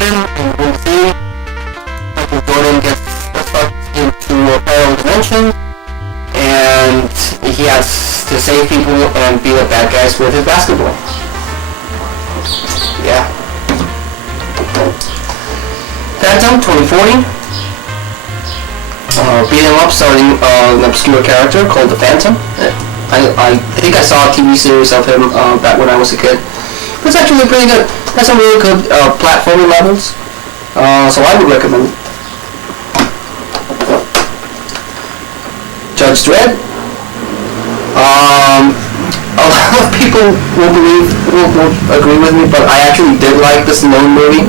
And we'll see Michael Jordan gets sucked into a parallel dimension, and he has to save people and beat up bad guys with his basketball. Yeah. Phantom 2040. Beat him up starting an obscure character called the Phantom. I think I saw a TV series of him back when I was a kid. It's actually pretty good. Has some really good platforming levels, so I would recommend it. Judge Dredd. A lot of people will agree with me, but I actually did like this Stallone movie.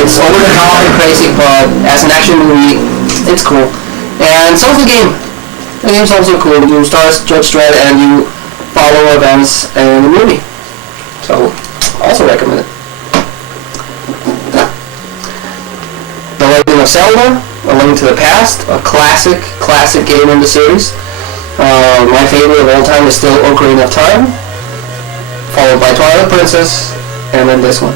It's over the top and crazy, but as an action movie, it's cool. And so is the game. The game's also cool. You start as Judge Dredd and you follow events in the movie. So, also recommend it. The Legend of Zelda, A Link to the Past, a classic game in the series. My favorite of all time is still Ocarina of Time, followed by Twilight Princess, and then this one.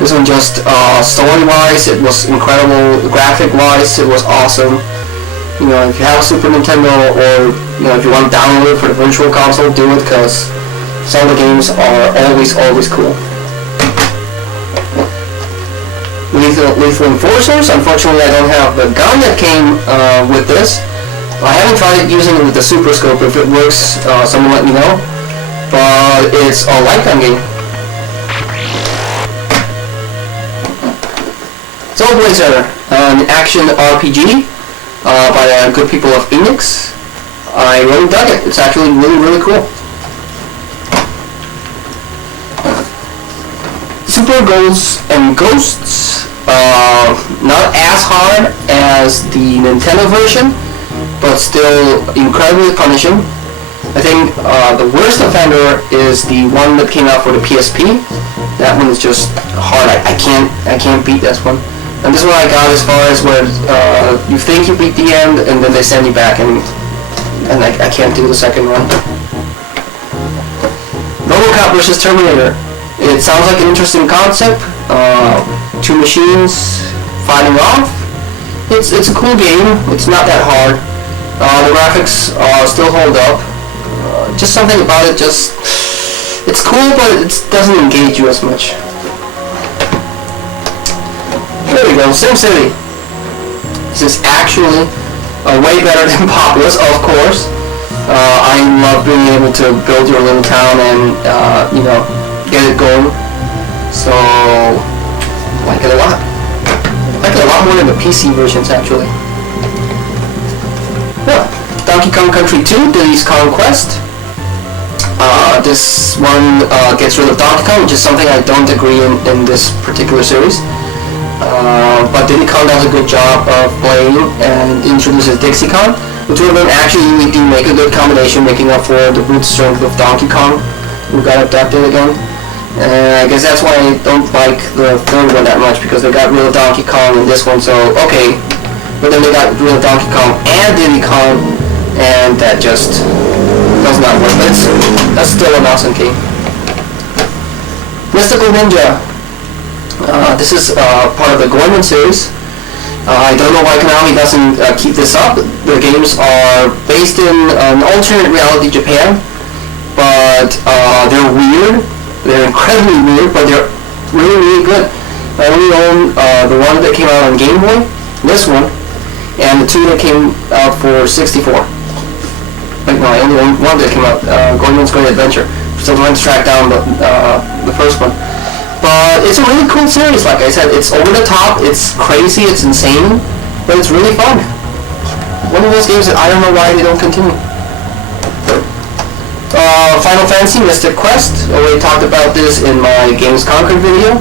This one just, story-wise, it was incredible. Graphic-wise, it was awesome. You know, if you have a Super Nintendo, or, you know, if you want to download it for the Virtual Console, do it, because Zelda games are always cool. Lethal Enforcers. Unfortunately, I don't have the gun that came with this. I haven't tried using it with the Super Scope. If it works, someone let me know. But it's a light gun game. Soul Blazer, an action RPG by the good people of Enix. I really dug it. It's actually really cool. Super Ghosts and Ghosts, not as hard as the Nintendo version, but still incredibly punishing. I think the worst offender is the one that came out for the PSP. That one is just hard. I can't beat this one. And this one I got as far as where you think you beat the end, and then they send you back, and I can't do the second run. RoboCop vs. Terminator. It sounds like an interesting concept. Two machines fighting off. It's a cool game. It's not that hard. The graphics still hold up. Just something about it. It's cool, but it doesn't engage you as much. There we go. SimCity. This is actually way better than Populous, of course. I love being able to build your little town and you know, get it going. So, I like it a lot. I like it a lot more than the PC versions, actually. Yeah. Donkey Kong Country 2, Diddy's Conquest. This one gets rid of Donkey Kong, which is something I don't agree in this particular series. But Diddy Kong does a good job of playing and introduces Dixie Kong. The two of them actually do make a good combination, making up for the brute strength of Donkey Kong, who got abducted again. I guess that's why I don't like the third one that much, because they got rid of Donkey Kong in this one, so okay. But then they got rid of Donkey Kong and Diddy Kong, and that just does not work. But that's still an awesome game. Mystical Ninja. This is part of the Goemon series. I don't know why Konami doesn't keep this up. The games are based in an alternate reality Japan, but they're weird. They're incredibly weird, but they're really good. I only own the one that came out on Game Boy, this one, and the two that came out for 64. Like, no, I only own one that came out, Goemon's Great Adventure. Still trying to track down the first one. But it's a really cool series, like I said. It's over the top, it's crazy, it's insane, but it's really fun. One of those games that I don't know why they don't continue. Final Fantasy Mystic Quest. Already talked about this in my Games Conquered video.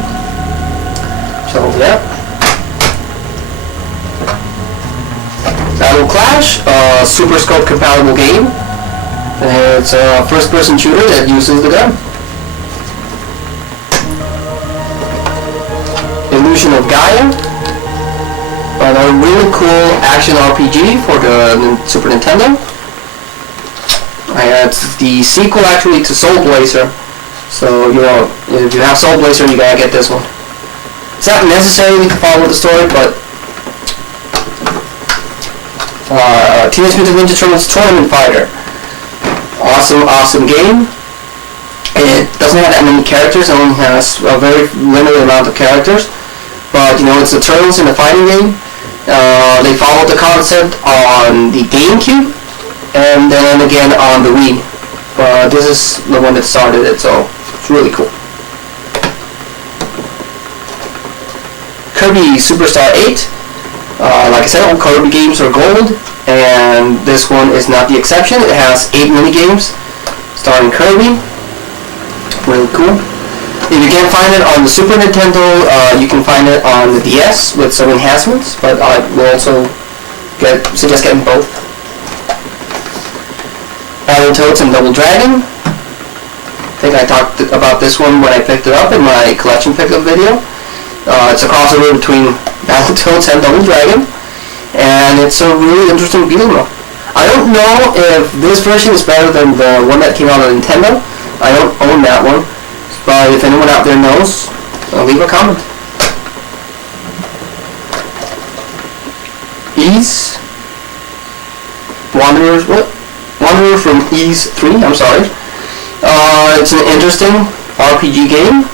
So yeah. Battle Clash, Super Scope compatible game. It's a first-person shooter that uses the gun. Illusion of Gaia, a really cool action RPG for the Super Nintendo. It's the sequel actually to Soul Blazer, so you know if you have Soul Blazer, you gotta get this one. It's not necessarily to follow the story, but Teenage Mutant Ninja Turtles Tournament Fighter, awesome game. It doesn't have that many characters; it only has a very limited amount of characters. But you know, it's the Turtles in a fighting game. They followed the concept on the GameCube, and then again on the Wii. This is the one that started it, so it's really cool. Kirby Superstar 8. Like I said, all Kirby games are gold, and this one is not the exception. It has 8 minigames starring Kirby. Really cool. If you can't find it on the Super Nintendo, you can find it on the DS with some enhancements, but I will also suggest getting both. Battletoads and Double Dragon. I think I talked about this one when I picked it up in my collection pickup video. It's a crossover between Battletoads and Double Dragon, and it's a really interesting beat 'em up. I don't know if this version is better than the one that came out on Nintendo. I don't own that one, but if anyone out there knows, leave a comment. Ys Wanderer from Ys 3, I'm sorry. It's an interesting RPG game.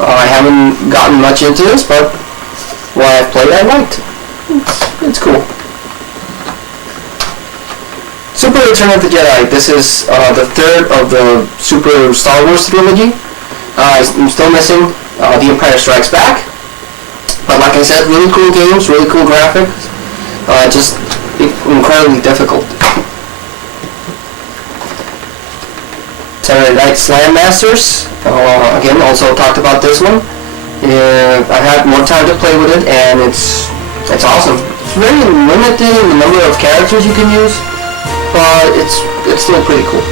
I haven't gotten much into this, but what I've played I liked. It's cool. Super Return of the Jedi. This is the third of the Super Star Wars trilogy. I'm still missing The Empire Strikes Back. But like I said, really cool games, really cool graphics. Just incredibly difficult. Saturday Night Slam Masters. Again, also talked about this one. I've had more time to play with it, and it's awesome. It's very limited in the number of characters you can use, but it's still pretty cool.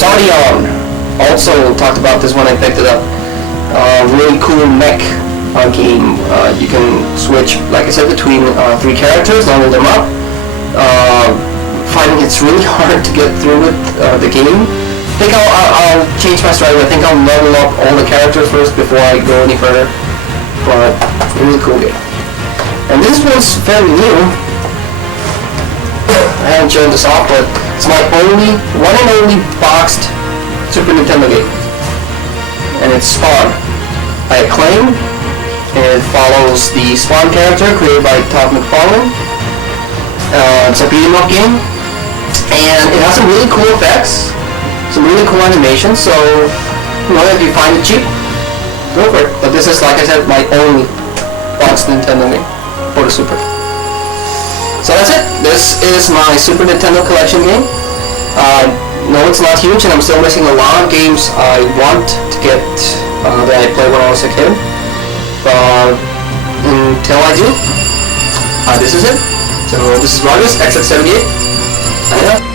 Todion. Also talked about this when I picked it up. Really cool mech game. You can switch, like I said, between 3 characters, level them up. Finding it's really hard to get through with the game. I think I'll change my strategy. I think I'll level up all the characters first before I go any further. But really cool game. And this one's fairly new. I haven't shown this off, but it's my one and only boxed Super Nintendo game. And it's Spawn by Acclaim. It follows the Spawn character created by Todd McFarlane. It's a beat 'em up game. And it has some really cool effects, some really cool animations, so you know, if you find it cheap, go for it. But this is, like I said, my only boxed Nintendo game for the Super. So that's it. This is my Super Nintendo Collection game. No, it's not huge, and I'm still missing a lot of games I want to get that I played when I was a kid. But until I do, this is it. So this is Marcus, XX78. Signing off.